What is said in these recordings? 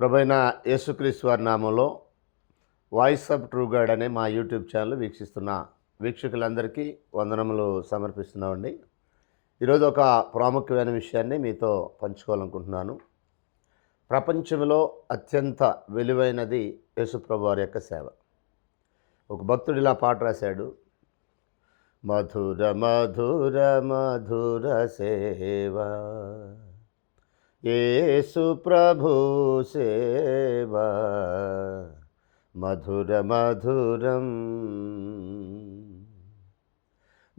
ప్రభైన యేసుక్రీస్తు వారి నామంలో వాయిస్ ఆఫ్ ట్రూ గాడ్ అనే మా యూట్యూబ్ ఛానల్ వీక్షిస్తున్న వీక్షకులందరికీ వందనములు సమర్పిస్తున్నామండి. ఈరోజు ఒక ప్రాముఖ్యమైన విషయాన్ని మీతో పంచుకోవాలనుకుంటున్నాను. ప్రపంచంలో అత్యంత విలువైనది యేసుప్రభు వారి యొక్క సేవ. ఒక భక్తుడు ఇలా పాట రాశాడు. మధుర మధుర మధుర సేవ. యేసు ప్రభు సేవ మధుర మధురం.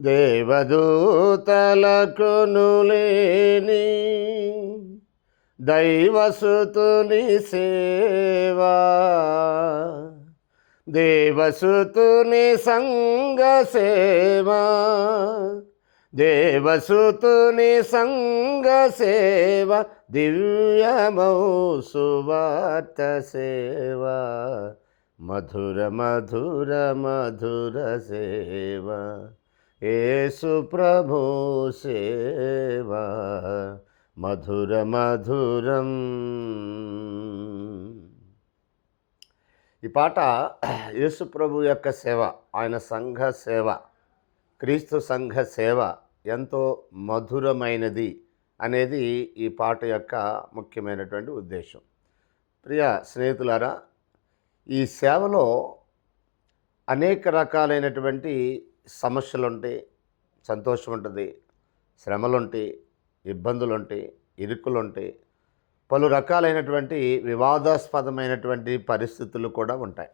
దేవదూతలకు లేని దైవసుతుని సేవా దేవసుతుని సంగ సేవా దేవసుతుని సంగ సేవ దివ్యమౌ సువార్త సేవ. మధుర మధుర మధుర సేవ. ఏసు ప్రభు సేవ. మధుర మధురం. ఈ పాట యేసు ప్రభు యొక్క సేవ ఆయన సంఘ సేవ. క్రీస్తు సంఘ సేవ ఎంతో మధురమైనది అనేది ఈ పాట యొక్క ముఖ్యమైనటువంటి ఉద్దేశం. ప్రియ స్నేహితులారా ఈ సేవలో అనేక రకాలైనటువంటి సమస్యలు ఉంటాయి సంతోషం ఉంటుంది శ్రమలుంటాయి ఇబ్బందులుంటాయి ఇబ్బందులు పలు రకాలైనటువంటి వివాదాస్పదమైనటువంటి పరిస్థితులు కూడా ఉంటాయి.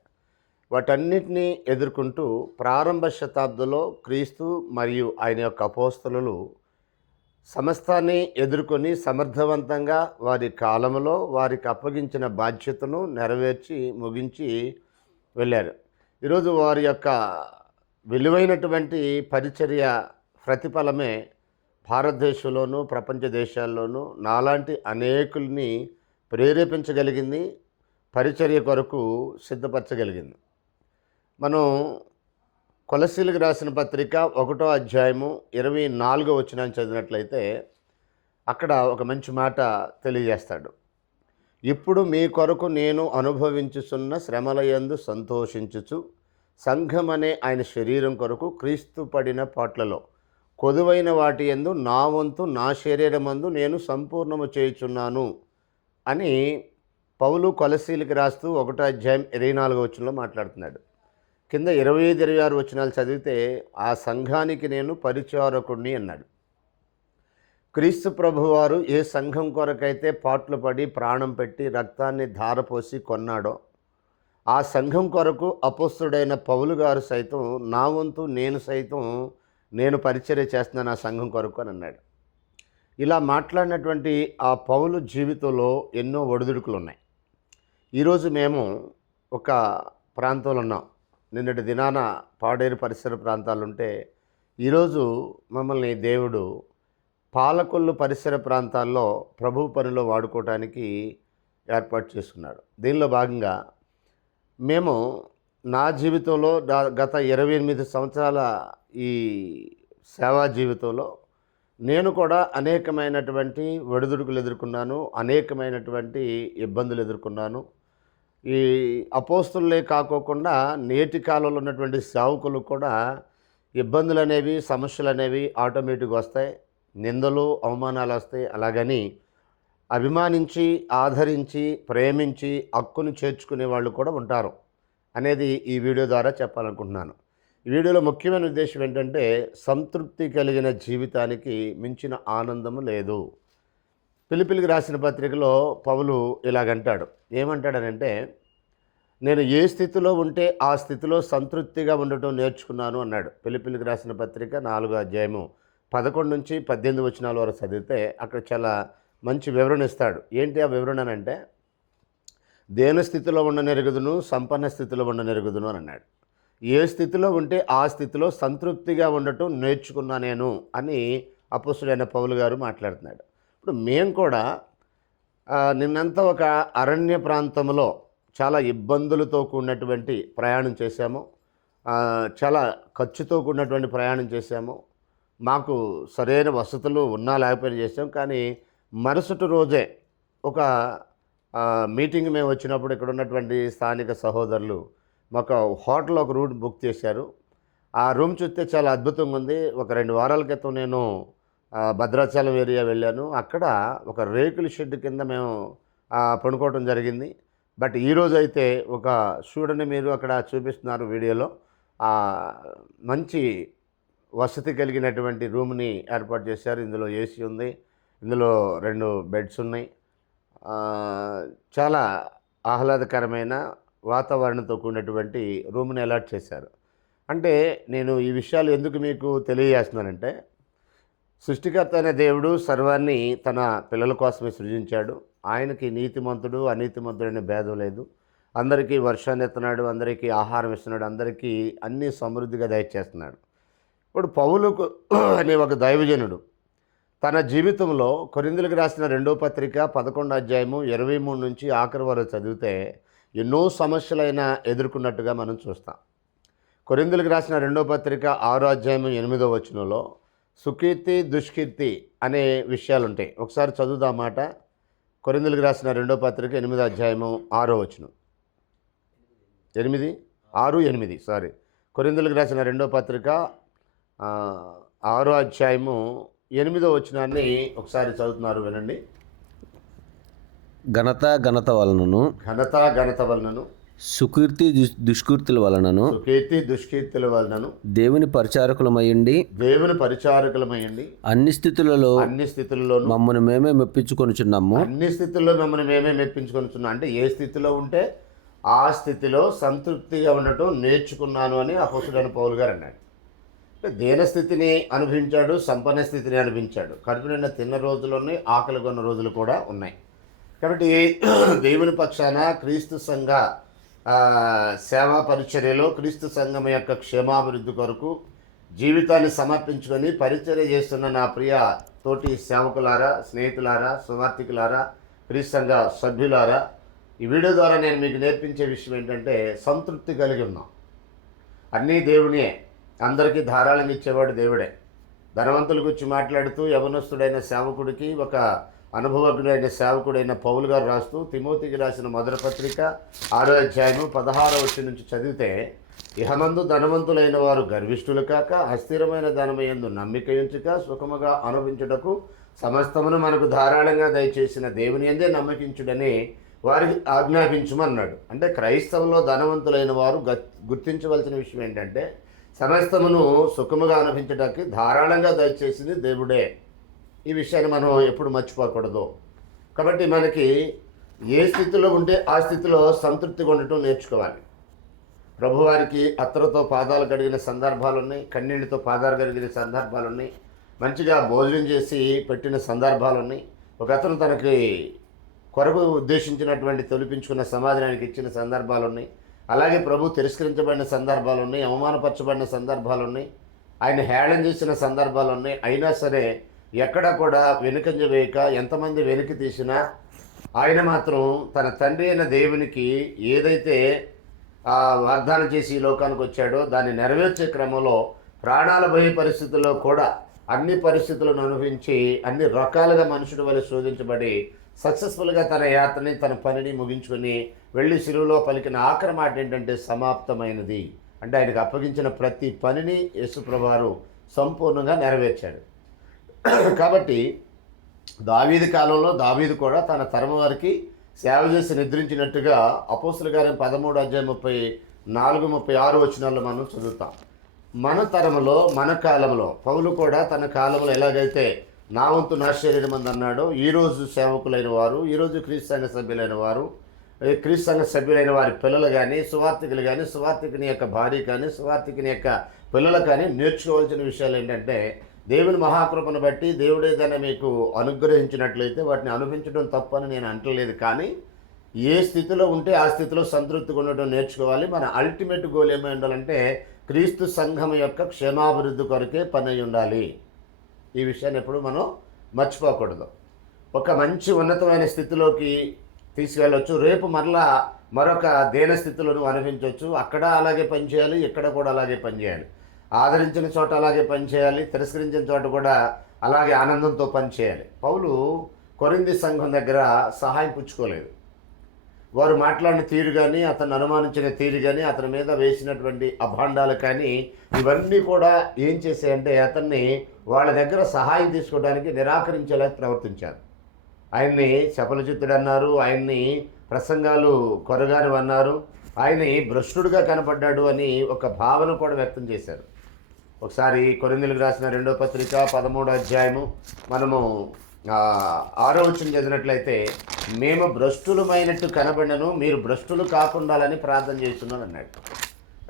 వాటన్నిటినీ ఎదుర్కొంటూ ప్రారంభ శతాబ్దంలో క్రీస్తు మరియు ఆయన యొక్క అపోస్తలు సమస్తాన్ని ఎదుర్కొని సమర్థవంతంగా వారి కాలంలో వారికి అప్పగించిన బాధ్యతను నెరవేర్చి ముగించి వెళ్ళారు. ఈరోజు వారి యొక్క విలువైనటువంటి పరిచర్య ప్రతిఫలమే భారతదేశంలోనూ ప్రపంచ దేశాల్లోనూ నాలాంటి అనేకుల్ని ప్రేరేపించగలిగింది పరిచర్య కొరకు సిద్ధపరచగలిగింది. మనం కొలసీలకు రాసిన పత్రిక ఒకటో అధ్యాయము ఇరవై నాలుగో వచ్చిన చదివినట్లయితే అక్కడ ఒక మంచి మాట తెలియజేస్తాడు. ఇప్పుడు మీ కొరకు నేను అనుభవించుచున్న శ్రమలయందు సంతోషించుచు సంఘం అనే ఆయన శరీరం కొరకు క్రీస్తు పడిన పాటలలో. కొదువైన వాటి ఎందు నా వంతు నా శరీరమందు నేను సంపూర్ణము చేయుచున్నాను అని పౌలు కొలసీలకి రాస్తూ ఒకటో అధ్యాయం ఇరవై నాలుగో వచనంలో మాట్లాడుతున్నాడు. కింద ఇరవై ఐదు ఇరవై ఆరు వచనాలు చదివితే ఆ సంఘానికి నేను పరిచారకుడిని అన్నాడు. క్రీస్తు ప్రభువారు ఏ సంఘం కొరకైతే పాటలు పడి ప్రాణం పెట్టి రక్తాన్ని ధారపోసి కొన్నాడో ఆ సంఘం కొరకు అపస్తుడైన పౌలు గారు సైతం నా వంతు నేను సైతం నేను పరిచర్య చేస్తున్నాను ఆ సంఘం కొరకు అని అన్నాడు. ఇలా మాట్లాడినటువంటి ఆ పౌలు జీవితంలో ఎన్నో ఒడిదుడుకులు ఉన్నాయి. ఈరోజు మేము ఒక ప్రాంతంలో ఉన్నాం. నిన్నటి దినాన పాడేరు పరిసర ప్రాంతాలు ఉంటే ఈరోజు మమ్మల్ని దేవుడు పాలకొల్లు పరిసర ప్రాంతాల్లో ప్రభు పనిలో వాడుకోవటానికి ఏర్పాటు చేసుకున్నాడు. దీనిలో భాగంగా మేము నా జీవితంలో గత ఇరవై ఎనిమిది సంవత్సరాల ఈ సేవా జీవితంలో నేను కూడా అనేకమైనటువంటి ఒడిదుడుకులు ఎదుర్కొన్నాను అనేకమైనటువంటి ఇబ్బందులు ఎదుర్కొన్నాను. ఈ అపోస్తులే కాకోకుండా నేటి కాలంలో ఉన్నటువంటి సేవకులు కూడా ఇబ్బందులు అనేవి సమస్యలు అనేవి ఆటోమేటిక్గా వస్తాయి. నిందలు అవమానాలు వస్తాయి. అలాగని అభిమానించి ఆదరించి ప్రేమించి హక్కును చేర్చుకునే వాళ్ళు కూడా ఉంటారు అనేది ఈ వీడియో ద్వారా చెప్పాలనుకుంటున్నాను. ఈ వీడియోలో ముఖ్యమైన ఉద్దేశం ఏంటంటే సంతృప్తి కలిగిన జీవితానికి మించిన ఆనందము లేదు. పిలిపిలికి రాసిన పత్రికలో పౌలు ఇలాగంటాడు. ఏమంటాడనంటే నేను ఏ స్థితిలో ఉంటే ఆ స్థితిలో సంతృప్తిగా ఉండటం నేర్చుకున్నాను అన్నాడు. పిలిపిలికి రాసిన పత్రిక నాలుగో అధ్యాయము పదకొండు నుంచి పద్దెనిమిది వచనాల వరకు చదివితే అక్కడ చాలా మంచి వివరణ ఇస్తాడు. ఏంటి ఆ వివరణ అంటే దేని స్థితిలో ఉండనెరుగుదును సంపన్న స్థితిలో ఉండనెరుగుదును అని అన్నాడు. ఏ స్థితిలో ఉంటే ఆ స్థితిలో సంతృప్తిగా ఉండటం నేర్చుకున్నా నేను అని అపుస్తుడైన పౌలు గారు మాట్లాడుతున్నాడు. ఇప్పుడు మేము కూడా నిన్నంతా ఒక అరణ్య ప్రాంతంలో చాలా ఇబ్బందులతో కూడినటువంటి ప్రయాణం చేశాము. చాలా ఖర్చుతో కూడినటువంటి ప్రయాణం చేశాము. మాకు సరైన వసతులు ఉన్నా లేకపోయినా చేసాం కానీ మరుసటి రోజే ఒక మీటింగ్ మేము వచ్చినప్పుడు ఇక్కడ ఉన్నటువంటి స్థానిక సహోదరులు మాకు హోటల్ ఒక రూమ్ బుక్ చేశారు. ఆ రూమ్ చూస్తే చాలా అద్భుతంగా ఉంది. ఒక రెండు వారాల క్రితం నేను భద్రాచలం ఏరియా వెళ్ళాను. అక్కడ ఒక రేకుల షెడ్ కింద మేము పడుకోవటం జరిగింది. బట్ ఈరోజు అయితే ఒక చూడండి మీరు అక్కడ చూపిస్తున్నారు వీడియోలో. మంచి వసతి కలిగినటువంటి రూమ్ని ఏర్పాటు చేశారు. ఇందులో ఏసీ ఉంది. ఇందులో రెండు బెడ్స్ ఉన్నాయి. చాలా ఆహ్లాదకరమైన వాతావరణంతో కూడినటువంటి రూమ్ని అలాట్ చేశారు. అంటే నేను ఈ విషయాలు ఎందుకు మీకు తెలియజేస్తున్నానంటే సృష్టికర్త అయిన దేవుడు సర్వాన్ని తన పిల్లల కోసమే సృజించాడు. ఆయనకి నీతిమంతుడు అనీతిమంతుడు అనే భేదం లేదు. అందరికీ వర్షాన్ని ఎత్తున్నాడు అందరికీ ఆహారం ఇస్తున్నాడు అందరికీ అన్నీ సమృద్ధిగా దయచేస్తున్నాడు. ఇప్పుడు పౌలుకు అనే ఒక దైవజనుడు తన జీవితంలో కొరిందులకు రాసిన రెండో పత్రిక పదకొండు అధ్యాయము ఇరవై మూడు నుంచి ఆఖరి వరకు చదివితే ఎన్నో సమస్యలైనా ఎదుర్కొన్నట్టుగా మనం చూస్తాం. కొరిందులకు రాసిన రెండో పత్రిక ఆరో అధ్యాయము ఎనిమిదో వచనంలో సుకీర్తి దుష్కీర్తి అనే విషయాలు ఉంటాయి ఒకసారి చదువుదాం మాట. కొరిందులకు రాసిన రెండో పత్రిక ఎనిమిదో అధ్యాయము ఆరో వచనం. ఎనిమిది? ఆరు ఎనిమిది. సారీ. కొరిందులకు రాసిన రెండో పత్రిక ఆరో అధ్యాయము ఎనిమిదో వచనాన్ని ఒకసారి చదువుతున్నారు వినండి. ఘనత ఘనత వలనను ఘనత ఘనత వలనను సుకీర్తి దుష్- దుష్కీర్తుల వలనను సుకీర్తి దుష్కీర్తుల వలనను దేవుని పరిచారకులమయ్యుండి దేవుని పరిచారకులమయ్యండి అన్ని స్థితులలో అన్ని స్థితుల్లోనూ మమ్మల్ని మేమే మెప్పించుకొనుచున్నాము. అన్ని స్థితుల్లో మిమ్మల్ని మేమే మెప్పించుకొనిచున్నాం. అంటే ఏ స్థితిలో ఉంటే ఆ స్థితిలో సంతృప్తిగా ఉండటం నేర్చుకున్నాను అని అపోసుడైన పౌలు గారు అన్నాడు. అంటే దేన స్థితిని అనుభవించాడు సంపన్న స్థితిని అనుభవించాడు. కడుపు నిండా తిన్న రోజులు ఉన్నాయి ఆకలి కొన్న రోజులు కూడా ఉన్నాయి. కాబట్టి దేవుని పక్షాన క్రీస్తు సంఘ సేవా పరిచర్యలో క్రీస్తు సంఘం యొక్క క్షేమాభివృద్ధి కొరకు జీవితాన్ని సమర్పించుకొని పరిచర్య చేస్తున్న నా ప్రియ తోటి సేవకులారా స్నేహితులారా సువార్థికులారా క్రీస్తు సంఘ సభ్యులారా ఈ వీడియో ద్వారా నేను మీకు నేర్పించే విషయం ఏంటంటే సంతృప్తి కలిగి ఉన్నాం. అన్నీ దేవునియే. అందరికీ ధారాళంగా ఇచ్చేవాడు దేవుడే. ధనవంతుల గురించి మాట్లాడుతూ యవనస్తుడైన సేవకుడికి ఒక అనుభవజ్ఞుడైన సేవకుడైన పౌలు గారు రాస్తూ తిమోతికి రాసిన మొదటి పత్రిక ఆరో అధ్యాయము పదహారో వచ్చి నుంచి చదివితే ఇహమందు ధనవంతులైన వారు గర్విష్ఠులు కాక అస్థిరమైన ధనమయందు నమ్మిక ఉంచుక సుఖముగా అనుభవించుటకు సమస్తమును మనకు ధారాళంగా దయచేసిన దేవుని ఎందే నమ్మకించుడని వారికి ఆజ్ఞాపించమన్నాడు. అంటే క్రైస్తవంలో ధనవంతులైన వారు గ- గుర్తించవలసిన విషయం ఏంటంటే సమస్తమును సుఖముగా అనుభవించడానికి ధారాళంగా దయచేసింది దేవుడే. ఈ విషయాన్ని మనం ఎప్పుడు మర్చిపోకూడదు. కాబట్టి మనకి ఏ స్థితిలో ఉంటే ఆ స్థితిలో సంతృప్తిగా ఉండటం నేర్చుకోవాలి. ప్రభువారికి అత్తరుతో పాదాలు కడిగిన సందర్భాలు ఉన్నాయి కన్నీళ్ళతో పాదాలు కడిగిన సందర్భాలు ఉన్నాయి మంచిగా భోజనం చేసి పెట్టిన సందర్భాలు ఉన్నాయి. ఒక అతను తనకి కొరకు ఉద్దేశించినటువంటి తొలిపించుకున్న సమాధానానికి ఇచ్చిన సందర్భాలు ఉన్నాయి. అలాగే ప్రభు తిరస్కరించబడిన సందర్భాలు ఉన్నాయి అవమానపరచబడిన సందర్భాలు ఉన్నాయి. ఆయన హేళన చేసిన సందర్భాలు ఉన్నాయి. అయినా సరే ఎక్కడ కూడా వెనుకంజ వేయక ఎంతమంది వెనక్కి తీసినా ఆయన మాత్రం తన తండ్రి అయిన దేవునికి ఏదైతే వాగ్దానం చేసి ఈ లోకానికి వచ్చాడో దాన్ని నెరవేర్చే క్రమంలో ప్రాణాల భయ పరిస్థితుల్లో కూడా అన్ని పరిస్థితులను అనుభవించి అన్ని రకాలుగా మనుషుల వల్ల శోధించబడి సక్సెస్ఫుల్గా తన యాత్రని తన పనిని ముగించుకొని వెళ్ళి సిలువలో పలికిన ఆఖరి మాట ఏంటంటే సమాప్తమైనది. అంటే ఆయనకు అప్పగించిన ప్రతి పనిని యేసుప్రభారు సంపూర్ణంగా నెరవేర్చాడు. కాబట్టి దావీది కాలంలో దావీది కూడా తన తరం వారికి సేవ చేసి నిద్రించినట్టుగా అపోస్తుల గారి పదమూడు అధ్యాయం ముప్పై నాలుగు ముప్పై ఆరు వచనాల్లో మనం చదువుతాం. మన తరంలో మన కాలంలో పౌలు కూడా తన కాలంలో ఎలాగైతే నా వంతు నా శరీరం అని అన్నాడో ఈరోజు సేవకులైన వారు ఈరోజు క్రీస్తు సంఘ సభ్యులైన వారు క్రీస్తు సంఘ సభ్యులైన వారి పిల్లలు కానీ సువార్థికులు కానీ సువార్థికుని యొక్క భార్య కానీ సువార్థికుని యొక్క పిల్లలు కానీ నేర్చుకోవాల్సిన విషయాలు ఏంటంటే దేవుని మహాకృపను బట్టి దేవుడు మీకు అనుగ్రహించినట్లయితే వాటిని అనుభవించడం తప్పని నేను అంటలేదు. కానీ ఏ స్థితిలో ఉంటే ఆ స్థితిలో సంతృప్తిగా ఉండడం నేర్చుకోవాలి. మన అల్టిమేట్ గోల్ ఏమై ఉండాలంటే క్రీస్తు సంఘం యొక్క క్షేమాభివృద్ధి కొరకే పని ఉండాలి. ఈ విషయాన్ని ఎప్పుడు మనం మర్చిపోకూడదు. ఒక మంచి ఉన్నతమైన స్థితిలోకి తీసుకెళ్ళవచ్చు రేపు మరలా మరొక దేన స్థితిలో నువ్వు అనుభవించవచ్చు అక్కడ అలాగే పనిచేయాలి ఇక్కడ కూడా అలాగే పనిచేయాలి. ఆదరించిన చోట అలాగే పనిచేయాలి తిరస్కరించిన చోట కూడా అలాగే ఆనందంతో పనిచేయాలి పౌలు కొరింది సంఘం దగ్గర సహాయం పుచ్చుకోలేదు. వారు మాట్లాడిన తీరు కానీ అతను అనుమానించిన తీరు కానీ అతని మీద వేసినటువంటి అభాండాలు కానీ ఇవన్నీ కూడా ఏం చేశాయంటే అతన్ని వాళ్ళ దగ్గర సహాయం తీసుకోవడానికి నిరాకరించేలా ప్రవర్తించారు. ఆయన్ని చపలచిత్తుడు అన్నారు ఆయన్ని ప్రసంగాలు కొరగానివన్నారు ఆయన్ని భ్రష్టుడుగా కనపడ్డాడు అని ఒక భావన కూడా వ్యక్తం చేశారు. ఒకసారి కొరిందులకు రాసిన రెండో పత్రిక పదమూడో అధ్యాయము. మనము ఆ, ఆరో వచ్చిన చదివినట్లయితే మేము భ్రష్టులమైనట్టు కనబడను మీరు భ్రష్టులు కాకుండాలని ప్రార్థన చేస్తున్నాను అన్నాడు.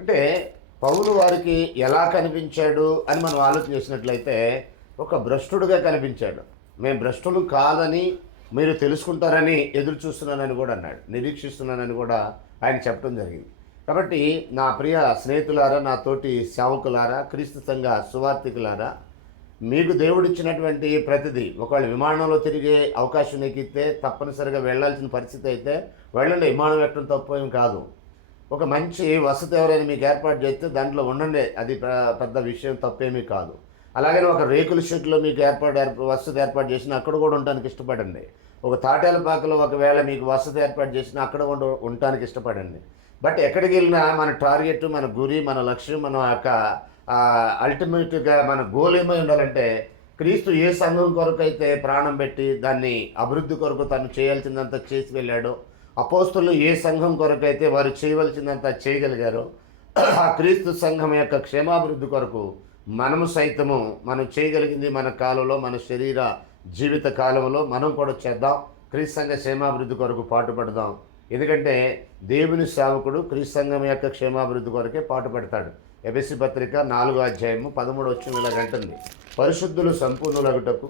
అంటే పౌలు వారికి ఎలా కనిపించాడు అని మనం ఆలోచన చేసినట్లయితే ఒక భ్రష్టుడుగా కనిపించాడు. మేము భ్రష్టులు కాదని మీరు తెలుసుకుంటారని ఎదురు చూస్తున్నానని కూడా అన్నాడు. నిరీక్షిస్తున్నానని కూడా ఆయన చెప్పడం జరిగింది. కాబట్టి నా ప్రియ స్నేహితులారా నా తోటి సేవకులారా క్రీస్తు సంఘ సువార్థికులారా మీకు దేవుడిచ్చినటువంటి ప్రతిదీ ఒకవేళ విమానంలో తిరిగే అవకాశం నీకు ఇస్తే తప్పనిసరిగా వెళ్ళాల్సిన పరిస్థితి అయితే వెళ్ళండి. విమానం ఎక్కడం తప్పు ఏం కాదు. ఒక మంచి వసతి ఎవరైనా మీకు ఏర్పాటు చేస్తే దాంట్లో ఉండండి. అది పెద్ద విషయం తప్పేమీ కాదు. అలాగనే ఒక రేకుల షెడ్లో మీకు ఏర్పాటు వసతి ఏర్పాటు చేసినా అక్కడ కూడా ఉండడానికి ఇష్టపడండి. ఒక తాటేల పాకలో ఒకవేళ మీకు వసతి ఏర్పాటు చేసినా అక్కడ కూడా ఉండటానికి ఇష్టపడండి. బట్ ఎక్కడికి వెళ్ళినా మన టార్గెట్ మన గురి మన లక్ష్యం మన యొక్క అల్టిమేట్గా మన గోల్ ఏమై ఉండాలంటే క్రీస్తు ఏ సంఘం కొరకు అయితే ప్రాణం పెట్టి దాన్ని అభివృద్ధి కొరకు తను చేయాల్సిందంతా చేసి వెళ్ళాడో అపోస్తులు ఏ సంఘం కొరకు అయితే వారు చేయవలసిందంతా చేయగలిగారో ఆ క్రీస్తు సంఘం యొక్క క్షేమాభివృద్ధి కొరకు మనము సైతము మనం చేయగలిగింది మన కాలంలో మన శరీర జీవిత కాలంలో మనం కూడా చేద్దాం. క్రీస్తు సంఘ క్షేమాభివృద్ధి కొరకు పాటుపడదాం. ఎందుకంటే దేవుని సేవకుడు క్రీస్తు సంఘం యొక్క క్షేమాభివృద్ధి కొరకే పాటుపడతాడు ఎబిసి పత్రిక నాలుగో అధ్యాయము పదమూడు వచ్చిన ఇలాగంటుంది పరిశుద్ధులు సంపూర్ణులగుటకు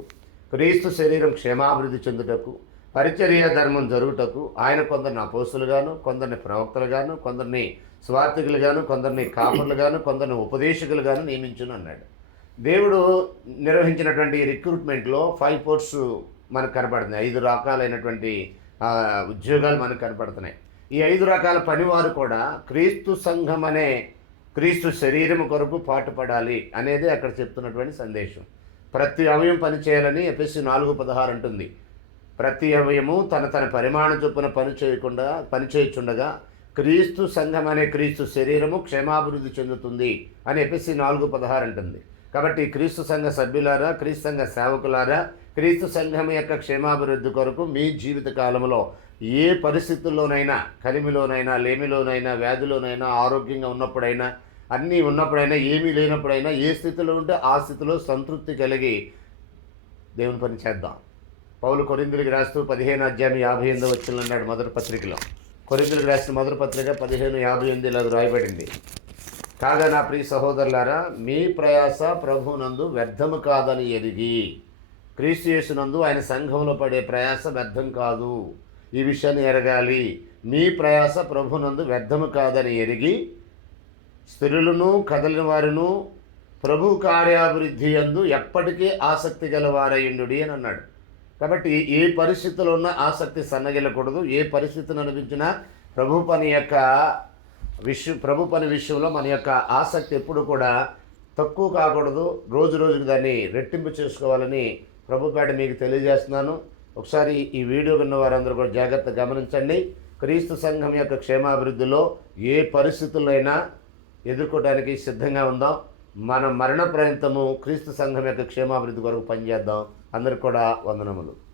క్రీస్తు శరీరం క్షేమాభివృద్ధి చెందుటకు పరిచర్య ధర్మం జరుగుటకు ఆయన కొందరిని అపోసులుగాను కొందరిని ప్రవక్తలుగాను కొందరిని స్వార్థికులుగాను కొందరిని కాపులుగాను కొందరిని ఉపదేశకులుగాను నియమించును అన్నాడు. దేవుడు నిర్వహించినటువంటి రిక్రూట్మెంట్లో ఫైవ్ పోర్ట్స్ మనకు కనబడింది ఐదు రకాలైనటువంటి ఉద్యోగాలు మనకు కనపడుతున్నాయి. ఈ ఐదు రకాల పనివారు కూడా క్రీస్తు సంఘం అనే క్రీస్తు శరీరం కొరకు పాటుపడాలి అనేది అక్కడ చెప్తున్నటువంటి సందేశం. ప్రతి అవయం పనిచేయాలని ఎపిసి నాలుగు పదహారు అంటుంది. ప్రతి అవయము తన తన పరిమాణ చొప్పున పని చేయకుండా పని చేయుచుండగా క్రీస్తు సంఘం అనే క్రీస్తు శరీరము క్షేమాభివృద్ధి చెందుతుంది అని ఎపిసి నాలుగు పదహారు అంటుంది. కాబట్టి క్రీస్తు సంఘ సభ్యులారా క్రీస్తు సంఘ సేవకులారా క్రీస్తు సంఘం యొక్క క్షేమాభివృద్ధి కొరకు మీ జీవిత కాలంలో ఏ పరిస్థితుల్లోనైనా కలిమిలోనైనా లేమిలోనైనా వ్యాధిలోనైనా ఆరోగ్యంగా ఉన్నప్పుడైనా అన్నీ ఉన్నప్పుడైనా ఏమీ లేనప్పుడైనా ఏ స్థితిలో ఉంటే ఆ స్థితిలో సంతృప్తి కలిగి దేవుని పని చేద్దాం. పౌలు కొరిందులకు రాస్తూ పదిహేను అధ్యాయం యాభై ఎనిమిది వచ్చిందన్నాడు మొదటి పత్రికలో. కొరిందులకు రాసిన మొదటి పత్రిక పదిహేను యాభై ఎనిమిది ఇలా రాయబడింది. కాగా నా ప్రియ సహోదరులారా మీ ప్రయాస ప్రభునందు వ్యర్థము కాదని ఎరిగి క్రీస్తు యేసునందు ఆయన సంఘంలో పడే ప్రయాస వ్యర్థం కాదు. ఈ విషయాన్ని ఎరగాలి. మీ ప్రయాస ప్రభునందు వ్యర్థము కాదని ఎరిగి స్త్రీలను కదలిన వారును ప్రభు కార్యాభివృద్ధి అందు ఎప్పటికీ ఆసక్తి గలవారయ్యుండు అని అన్నాడు. కాబట్టి ఏ పరిస్థితిలో ఉన్న ఆసక్తి సన్నగిల్లకూడదు ఏ పరిస్థితిని అనిపించినా ప్రభు పని యొక్క విషయం ప్రభు పని విషయంలో మన యొక్క ఆసక్తి ఎప్పుడు కూడా తక్కువ కాకూడదు. రోజు రోజుకి దాన్ని రెట్టింపు చేసుకోవాలని ప్రభుపేట మీకు తెలియజేస్తున్నాను. ఒకసారి ఈ వీడియో విన్న వారందరూ కూడా జాగ్రత్త గమనించండి. క్రీస్తు సంఘం యొక్క క్షేమాభివృద్ధిలో ఏ పరిస్థితులైనా ఎదుర్కోవడానికి సిద్ధంగా ఉందాం. మన మరణ ప్రయంతము క్రీస్తు సంఘం యొక్క క్షేమాభివృద్ధి కొరకు పనిచేద్దాం. అందరికి కూడా వందనములు.